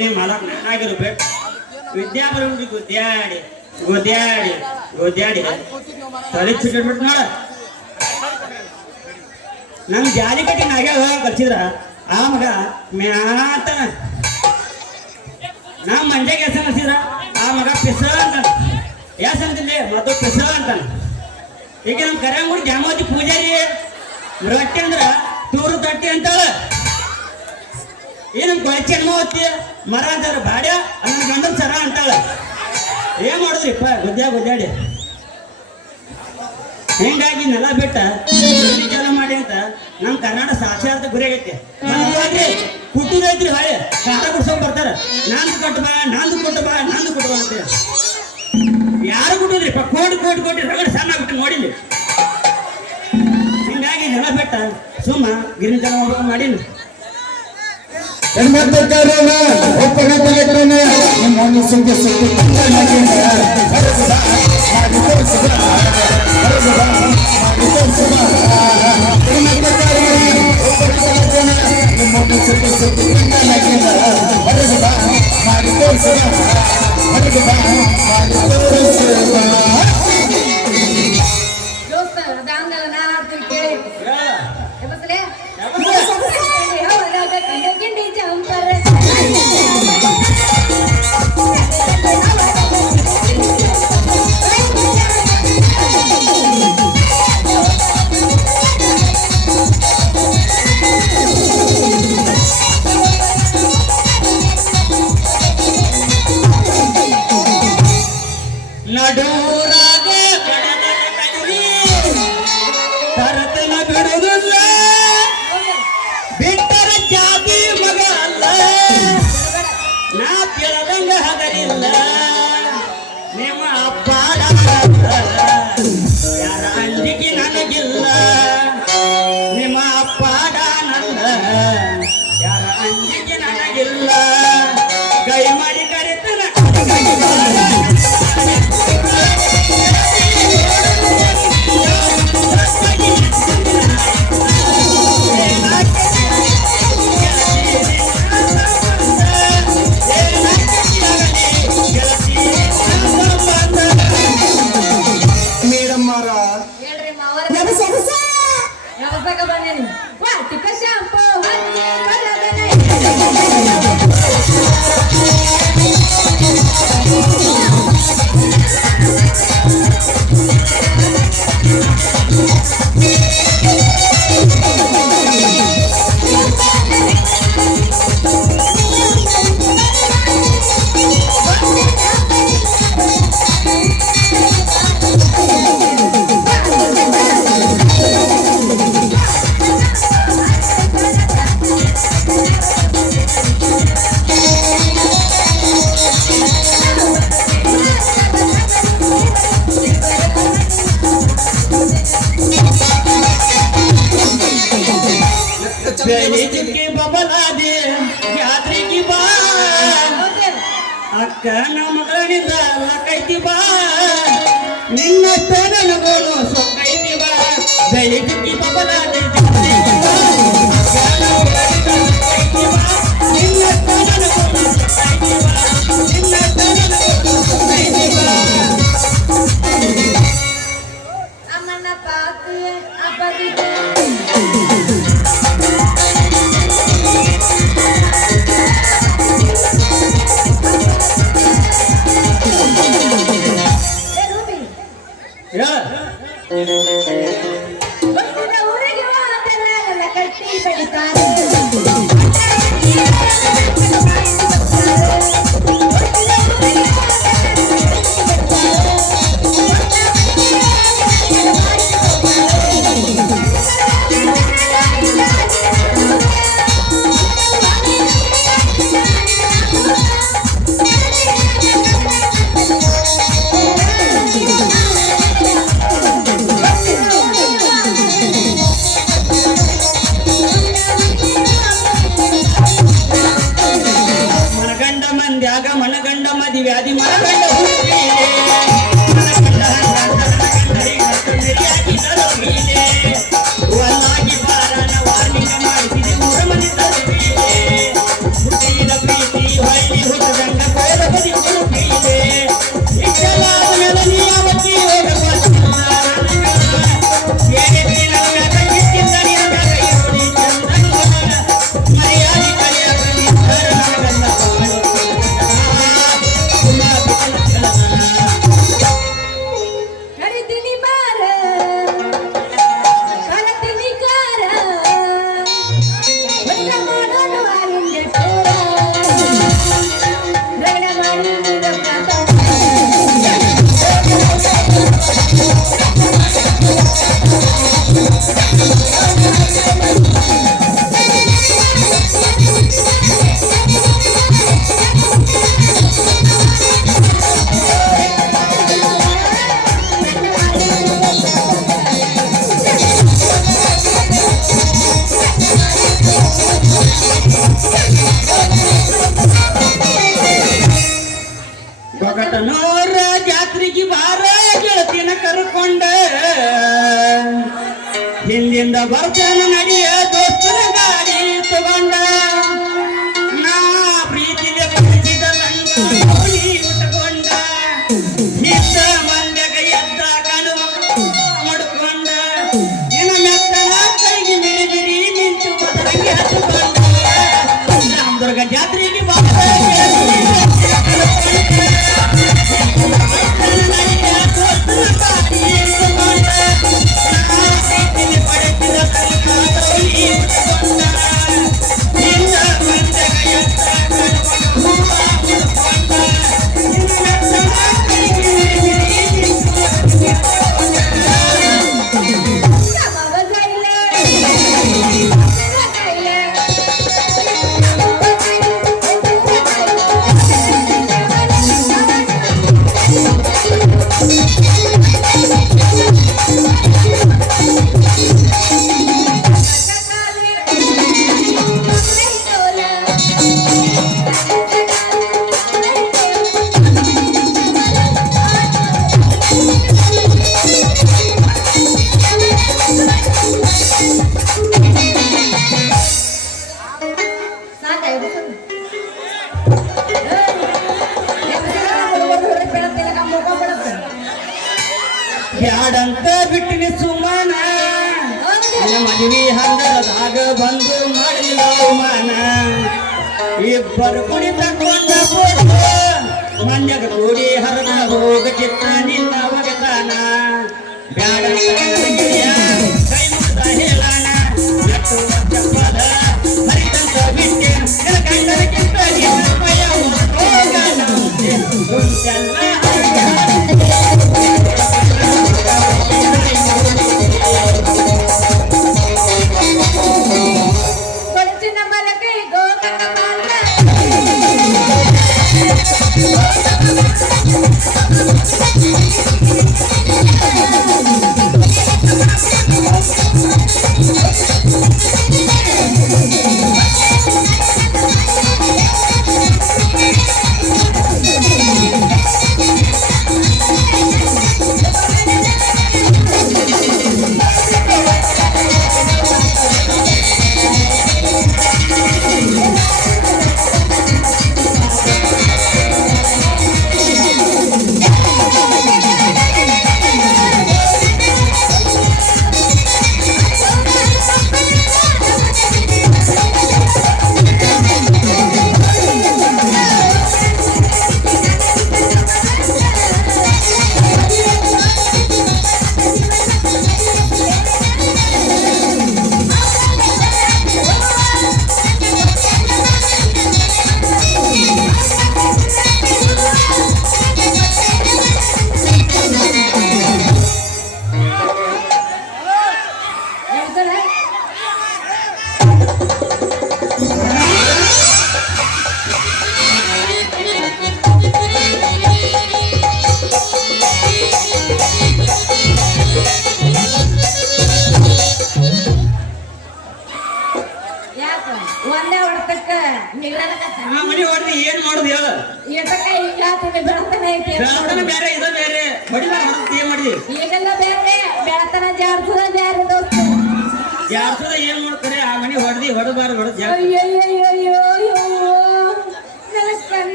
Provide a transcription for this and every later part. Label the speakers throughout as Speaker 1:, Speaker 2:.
Speaker 1: ಬೀಸು ಮಲ ನಾನಾಗಿರ್ಬೇಕು ವಿದ್ಯಾಭ್ರಮಿ ಗುದ್ದಾಡಿ ಗುದ್ದಾಡಿ ಗುದ್ಯಾಡಿ ತಲೆ ಚಿಟ್ಬಿಟ್ಟು ನೋಡ. ನಮ್ ಜಾಲಿ ಕಟ್ಟಿ ನಾಗ್ಯಾವ ಕಲ್ಸಿದ್ರ ಆ ಮಗ ಮ್ಯಾತ. ನಾ ಮಂಜಾಗ ಹೆಸರು ಕಲ್ಸಿದ್ರ ಆ ಮಗ ಪಿಸ ಅಂತಾನ. ಎಸ್ ಅಂತಿಲ್ಲ ಮತ್ತು ಪಿಸ ಅಂತಾನ. ಈಗ ನಮ್ ಕರ್ಯಾಂಗುಡಿ ಜಾಮಾವತಿ ಪೂಜಾರಿ. ರೊಟ್ಟಿ ಅಂದ್ರ ತೂರು ತಟ್ಟಿ ಅಂತಾಳ. ನಮ್ ಕೊಳಚಿ ಹನುಮಾವತಿ ಮರ ಅಂತಾರ ಬಾಡ್ಯ ಅನ್ನ ಗಂಡನ್ ಸರ ಅಂತಾಳ ಏನ್ ಮಾಡುದ್ರಿಪ್ಪ? ಗುದ್ಯಾ, ಗುದ್ಯಾಡಿ? ಹಿಂಗಾಗಿ ನೆಲ ಬಿಟ್ಟ ಜಲ ಮಾಡಿ ಅಂತ ನಮ್ ಕರ್ನಾಟಕ ಸಾಕ್ಷಾತ್ ಗುರಿ ಆಗೈತೆ. ಹೋಗ್ರಿ ಐತ್ರಿ ಹೊಳೆ ಖಾರ ಕುಡ್ಸೋಕ್ ಬರ್ತಾರ. ನಾನು ಕೊಟ್ಟು ಬಾ ನಾನು ಕೊಟ್ಟು ಬಾ ನಾನು ಕೊಟ್ಟು ಬಾ ಅಂತ ಯಾರು ಕೊಟ್ಟುದ್ರಿ ಕೋಟಿ ಕೋಟಿ ಕೋಟಿ ರಗಡ್ ಸಣ್ಣ ಬಿಟ್ಟು ನೋಡಿಲಿ ಹಿಂಗಾಗಿ ನೆಲ ಬಿಟ್ಟ ಸುಮ್ಮ ಗಿರಿಜನ ಮಾಡಿಲ್ಲ.
Speaker 2: ಹೆಣ್ಮಕ್ಳು ಕರೋಣ ಒಪ್ಪನ ತಲೆಕ್ರಣ ನಿಮ್ಮನ್ನು ಮಾಡಿ ತೋರಿಸುದ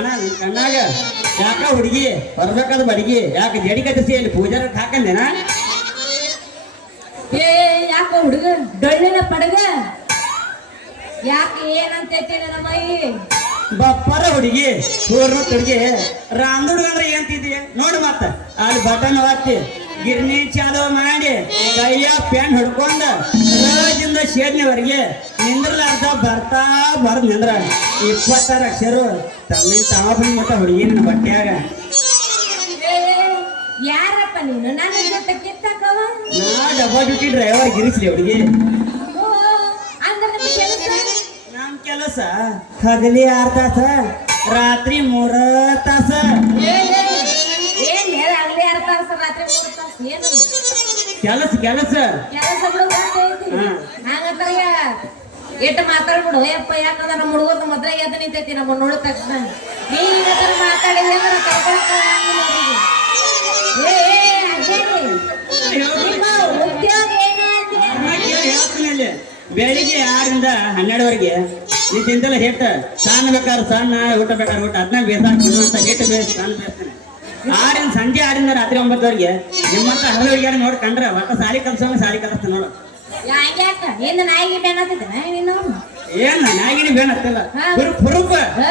Speaker 1: ಕಣ ಕಣ್ಣಾಗ ಯಾಕ ಹುಡುಗಿ ಬರ್ಬೇಕಾದ ಬಡಿಗಿ ಯಾಕೆ ಜಡಿ ಕತ್ತಿಸಿ ಅಲ್ಲಿ ಪೂಜಾರ ಹಾಕಂದೇನ?
Speaker 2: ಏ ಯಾಕ ಹುಡುಗ ಡೊಳ್ಳಿನ ಪಡಗ? ಯಾಕೆ ಏನಂತೈತಿ ನನ್ನ ಮೈ
Speaker 1: ಬಪ್ಪರ ಹುಡುಗಿ ಪೂರ್ಣ ಹುಡುಗಿ ರಾಮ್ ಹುಡುಗ ಅಂದ್ರೆ ಏನ್ ತಿದ್ದಿ? ನೋಡು ಮತ್ತ ಅಲ್ಲಿ ಬಟನ್ ಹಾಕ್ತಿ ಗಿರ್ನಿ ಚಾಲು ಮಾಡಿ ಕೈಯ ಪ್ಯಾನ್ ಹಿಡ್ಕೊಂಡ ರಾಜಿಂದ ಶೇಡ್ನಿವರೆಗೆ ನಿಂದ್ರಲಾರ್ದ ಬರ್ತಾ ಬರ್ ನಿಂದ್ರ. ಇಪ್ಪತ್ತಾರು ಅಕ್ಷರು. ತಮ್ಮ ತಮ್ಮ ಮತ್ತೆ ಹುಡುಗಿನ ಬಟ್ಟೆಯಾಗ.
Speaker 2: ಯಾರಪ್ಪ ನೀನು? ನನ್ನ ಜೊತೆ ಕಿತ್ತಕ್ಕವ
Speaker 1: ನಾ ಡಬ್ಬಾ ಡ್ಯೂಟಿ ಡ್ರೈವರ್ ಗಿರಿಸ್ಲಿ ಹುಡುಗಿ.
Speaker 2: ನಮ್ ಕೆಲಸ
Speaker 1: ಹಗಲಿ ಆರ್ ತಾಸ ರಾತ್ರಿ ಮೂರ ತಾಸ.
Speaker 2: ಏನ್ ಹೇಳ? ಹಗಲಿ ಎರಡು ತಾಸು ರಾತ್ರಿ ಮೂರು ತಾಸು? ಏನು?
Speaker 1: ಕೆಲಸ ಕೆಲಸ.
Speaker 2: ಕೆಲಸ ಎಟ್ಟು ಮಾತಾಡ್ಬಿಡು. ಯಪ್ಪ ಯಾಕಂದ್ರೆ ನಮ್ಮ ಹುಡುಗ ಮದ್ರೆ ಎದ್ದು ನಿಂತೈತಿ ನಮ್ಮ ನೋಡಿದ ತಕ್ಷಣ. ನೀ ಈಗ ತರ ಮಾತಾಡಿದ್ರೆ?
Speaker 1: ಬೆಳಿಗ್ಗೆ ಆರಿಂದ ಹನ್ನೆರಡುವರೆಗೆ. ನೀ ತಿಂತಲ್ಲ ಹಿಟ್ಟು ಸಣ್ಣ ಬೇಕಾದ್ರೆ ಸಣ್ಣ ಊಟ ಬೇಕಾದ್ರೆ ಊಟ. ಅದನ್ನ ಬೇಸಾಕ್ ಅಂತ ಹಿಟ್ಟು ಬೇಸ್ ಸಣ್ಣ ಬೇಯಿಸ್ತಾನೆ ಆರಿಂದ ಸಂಜೆ ಆರಿಂದ ರಾತ್ರಿ ಒಂಬತ್ತವರೆಗೆ ನಿಮ್ಮಂತ ಹರಳಿಗೆ ನೋಡಿ ಕಂಡ್ರೆ ಒಟ್ಟ ಸಾಲಿ ಕಲ್ಸೋಂಗ ಸಾಲಿ ಕಲಿಸ್ತಾನೆ ನೋಡು.
Speaker 2: ನಾಯಿಗೆ
Speaker 1: ಏನ್ ಹುರುಪ್ ಹುರುಪ್.
Speaker 2: ಏ,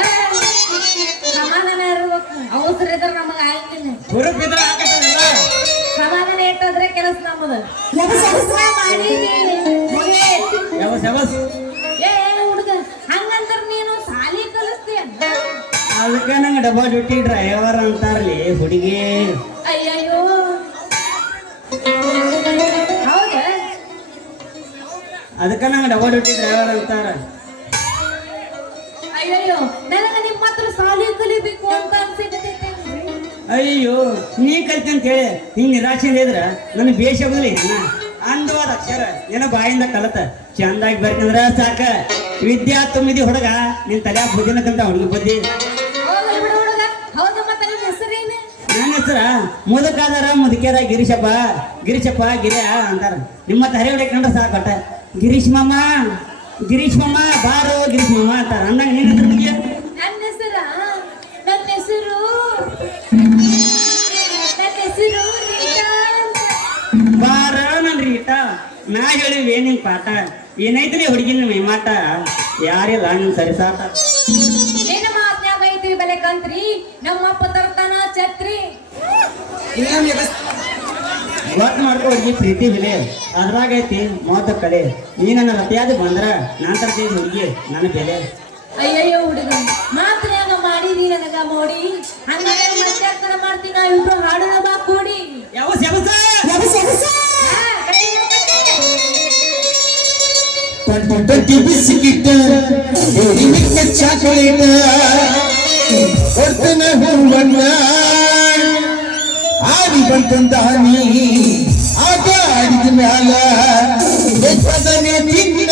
Speaker 2: ಸಮಾಧಾನ ಇರ್ಬೇಕು ಅವಸರ ಇದ್ರೆ ನಮಗ ಆಗಿಲ್ಲ
Speaker 1: ಹುರುಪ್ ಇದ್ರೆ ಹಾಕತ್ತಲ್ಲ
Speaker 2: ಸಮಾಧಾನ ಇಟ್ಟದ್ರೆ ಕೆಲಸ ನಮ್ಮದು.
Speaker 1: ಯಾವಸ್ ಅದಕ್ಕೆ ನಂಗೆ ಡಬ್ಬಾ ಡ್ಯೂಟಿ ಡ್ರೈವರ್ ಅಂತಾರಲಿ ಹುಡುಗಿ.
Speaker 2: ಅಯ್ಯಯ್ಯೋ. ಹೌದಾ?
Speaker 1: ಅದಕ್ಕೆ ನಂಗೆ ಡಬ್ಬಾ ಡ್ಯೂಟಿ ಡ್ರೈವರ್ ಅಂತಾರ.
Speaker 2: ಅಯ್ಯಯ್ಯೋ ನನಗ ನಿಮ್ಮ ಹತ್ರ ಸಾಲಿ ಕಲಿಬೇಕು ಅಂತ
Speaker 1: ಅಯ್ಯೋ ನೀ ಕಲ್ತಿ ಅಂತ ಹೇಳಿ ಹಿಂಗ್ ನಿರಾಶೆಯಿಂದ ಇದ್ರ ನನಗೆ ಬೇಷ ಬದಲಿ ಅಂದವಾದ ಅಕ್ಷರ ಏನೋ ಬಾಯಿಂದ ಕಲತ. ಚಂದಾಗಿ ಬರ್ಕಂದ್ರ ಸಾಕ. ವಿದ್ಯಾ ತುಂಬಿದಿ ಹುಡುಗ ನಿನ್ ತಲೆ ಬುದ್ಧಿನಕ್ಕಂತ ಹುಡುಗ ಬುದ್ಧಿ. ನನ್ನ ಮುದುಕಾದಾರ ಮುದುಕ್ಯಾರ ಗಿರೀಶಪ್ಪ. ಗಿರೀಶಪ್ಪ ಗಿರಿಯ ಅಂತಾರ. ನಿಮ್ಮ ಹರಿ ಹೊಡಿಕೊಂಡ್ರೆ ಸಾಕಟ ಗಿರೀಶ್ ಮಾಮ ಗಿರೀಶ್ ಮಾಮ ಬಾರೋ ಗಿರೀಶ್ ಮಾಮ ಅಂತಾರ. ಅಂದಂಗ ನಿನ್ನ ಹೆಸರು ಮುಗಿಯ
Speaker 2: ನನ್ನ ಹೆಸರ? ನನ್ನ ಹೆಸರು ನನ್ನ ಹೆಸರು
Speaker 1: ಬಾರ ನನ್ ರೀಟ. ನಾ ಹೇಳಿವಿ ನಿನ್ ಪಾಠ. ಏನೈತ್ರಿ ಹುಡುಗಿನ ಮೇಮಾಟ? ಯಾರಿಲ್ಲ ನಿಮ್ ಸರಿ ಸಾಟ
Speaker 2: ಕಂತ್ರಿ? ನಮ್ಮಪ್ಪ ತರ್ತಾನ ಛತ್ರಿ.
Speaker 1: ಗೊತ್ತು ಮಾಡ್ಕೊ ಹುಡುಗಿ ಪ್ರೀತಿ ಬೆಲೆ ಅದ್ರಾಗ ಐತಿ ಕಡೆ. ನೀ ನನ್ನ ರತಿಯಾದ ಬಂದ್ರ ನಾನ್ ತರ್ತೀನಿ ಹುಡುಗಿ ನನ್ನ ಬೆಲೆ.
Speaker 2: ಅಯ್ಯಯ್ಯೋ ಹುಡುಗ ಮಾತ್ನ್ಯಾಗ ಮಾಡಿದಿ ನನಗ ಮೋಡಿ ಹಂಗಾರೆ ಮತ್ತೆ ಮಾಡ್ತೀನಿ ನಾವ್ ಇಬ್ರು ಹಾಡೋಣ ಬಾ ಕೂಡಿ
Speaker 1: ಯಾವ ಸೆಬಸ
Speaker 2: ಮುಗ್ಗತ್ತೆ.
Speaker 3: ಪಟ್ಟಿ ಬಿಸಿಕಿಟ್ಟ ಮಿಕ್ಕ ನೀ ಆಡಿ ಆಟ ಆಡಿದ ಮ್ಯಾಲ ಬೆಟ್ಟದನೆ ತಿನ್ನ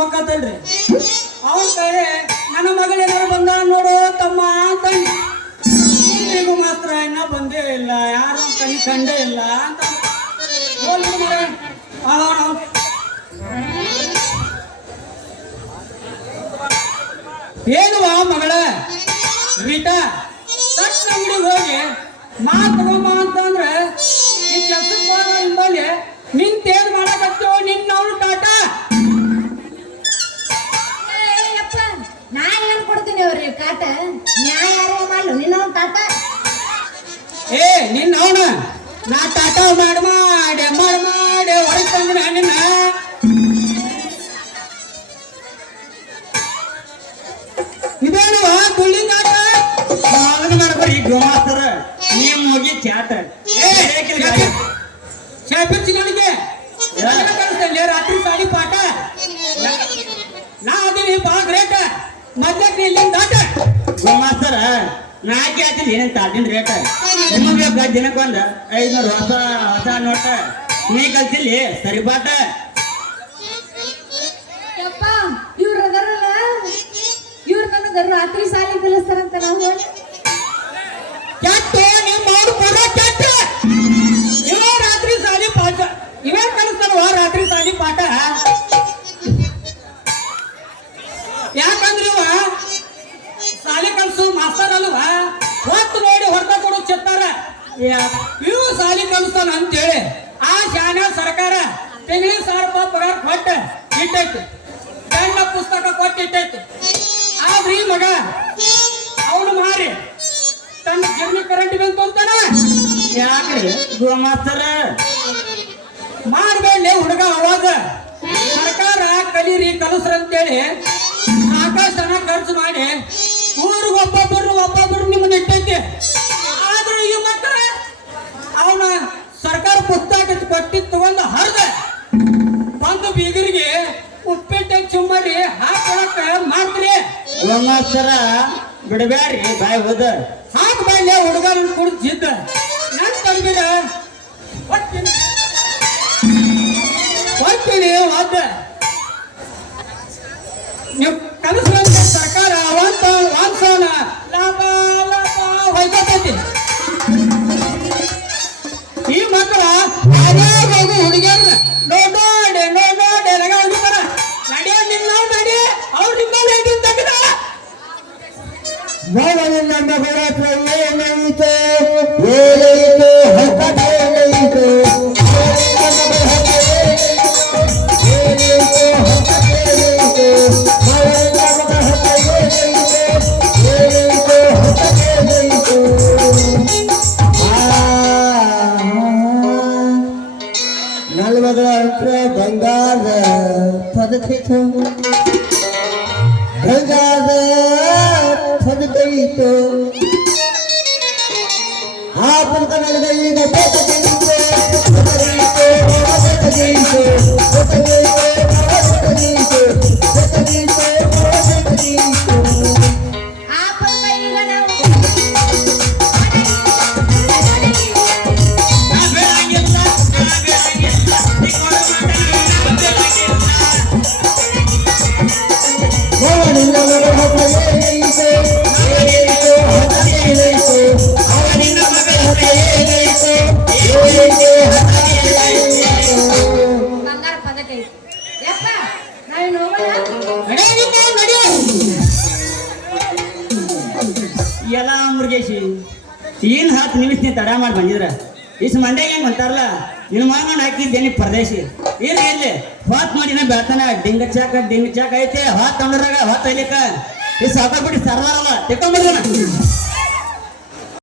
Speaker 4: ಹೋಗತ್ತಲ್ರಿ ಅವನ ಕಡೆ ನನ್ನ ಮಗಳೇನಾರು ಬಂದ ನೋಡು, ತಮ್ಮ ಅಂತ ಇಲ್ಲಿಗೂ ಮಾತ್ರ ಇನ್ನ ಬಂದೇ ಇಲ್ಲ, ಯಾರು ಕೈ ಕಂಡೇ ಇಲ್ಲ ಅಂತ ಏನು ಏನುವ ಮಗಳ? ರೀಟಾ. ತಕ್ಷಣ ಅಂಗಡಿಗೆ ಹೋಗಿ ಮಾ ಏ, ನಿನ್ನ ಅವನ? ನಾ ಟಾಟಾ ಮಾಡಿ ಮಾಡಿ ಮಾಡಿ ಮಾಡಿ, ಹೊರಗೆ ತಂದ್ರೆ ನಿನ್ನ. ಇದೇನುವ ಮಾವನ ಮಾಡ್ಬರಿ ಗೋಮಾಸ್ತರ ನೀ ಹೋಗಿ ಚಾಟ ಕೇಳ್ತೀನಿ ಏನಂತ ಅದಿನ ರೇಟ್ ನಿಮಗೆ ದಿನಕ್ಕೊಂದ ಐದ್ನೂರು ಹೊಸ ಹೊಸ ನೋಟ. ನೀ ಕಲ್ಸಿಲ್ಲಿ? ಸರಿ ಬಾಟ
Speaker 2: ಯಪ್ಪ ಇವ್ರ ಅದಾರಲ್ಲ? ಇವ್ರು ನನಗ ರಾತ್ರಿ ಸಾಲಿ ಕಲಿಸ್ತಾರಂತ ನಾವು
Speaker 4: ಕೆಟ್ಟ ಕೆಟ್ಟ. ಇವ ರಾತ್ರಿ ಸಾಲಿ ಪಾಠ ಇವೇ ಕಲಿಸ್ತಾರ ರಾತ್ರಿ ಸಾಲಿ ಪಾಠ. ಇವು ಸಾಲಿ ಕಲಿಸ್ತಾನ ಅಂತೇಳಿ. ಆ ಶಾನ ಸರ್ಕಾರ ತೆಂಗಿನ ಸಾವಿರ ರೂಪಾಯಿ ಪಗಾರ ಕೊಟ್ಟ ಇಟ್ಟೈತಿ. ಗಂಡ ಪುಸ್ತಕ ಕೊಟ್ಟು ಇಟ್ಟೈತಿ. ಆದ್ರೆ ಈ ಮಗ ಅವನು ಮಾರಿ. ತನ್ನ ಗಿರ್ನಿ ಕರೆಂಟ್ ಬಂತು ಅಂತಾನ? ಯಾಕ್ರಿ? ಗೋಮಾಸ್ತರ ಮಾಡ್ಬೇಡಿ ಹುಡುಗ ಅವಾಗ. ಸರ್ಕಾರ ಕಲೀರಿ ಕಲಸ್ರ ಅಂತೇಳಿ ಆಕಾಶನ ಖರ್ಚು ಮಾಡಿ ಊರಿಗೆ ಒಬ್ಬೊಬ್ಬರು ಒಬ್ಬೊಬ್ಬರು ನಿಮ್ಮನ್ನ ಇಟ್ಟೈತಿ. ಅವನ ಸರ್ಕಾರ ಪುಸ್ತಕ ಕೊಟ್ಟಿದ್ ತಗೊಂಡು ಹರಿದ. ಬಂದು ಬೀಗರಿಗೆ ಉಪ್ಪಿಟ್ಟು ಚುಮ್ಮರಿ ಹಾಕೊಳಕ ಮಾಡ್ತೀರಿ. ಗೋಮಾಸ್ತರ ಬಿಡಬ್ಯಾಡ್ರಿ ಬಾಯ್ ಹೋದ. ಹಾಕ್ ಬಾಯ್ಲೆ ಹುಡುಗರ ಕುಡಿದು ಜಿದ್ದ. ನನ್ ತಂದಿರ ಹೊಟ್ಟಿನಿ ಹೊಟ್ಟಿನಿ ನೀವು ಕನಸು ಸರ್ಕಾರ ಅವಂತ ವಾನ್ಸೋನ ಲಾಭ ಲಾಭ ಹೊಯ್ತೈತಿ
Speaker 3: వాళ్ళ నమ్మకరా ప్రభుత్వం ಮಾಡಿ ಬಂದಿದ್ರ ಇಸ್ ಮಂದ್ಯಾಗ ಹೆಂಗ್ ಅಂತಾರಲ್ಲ ನಿನ್ನ ಮಾಡ್ಕೊಂಡು ಹಾಕಿದ್ದೇನಿ ಪರದೇಶಿ? ಏನು ಇಲ್ಲಿ ಹೊತ್ತು ಮಾಡಿನ ಬೆಳ್ತಾನ. ಡಿಂಗ ಚಾಕ, ಡಿಂಗ ಚಾಕ್ ಐತೆ. ಹೊತ್ತು ಅಂದ್ರಾಗ ಹೊತ್ತು ಐಲಿಕ್ಕ ಇದು ಸಾಕಾಗ್ಬಿಟ್ಟು ಸರ್ದಾರಲ್ಲ ತಿಳ್ಕೊಂಡ್ಬರ್ತಾನ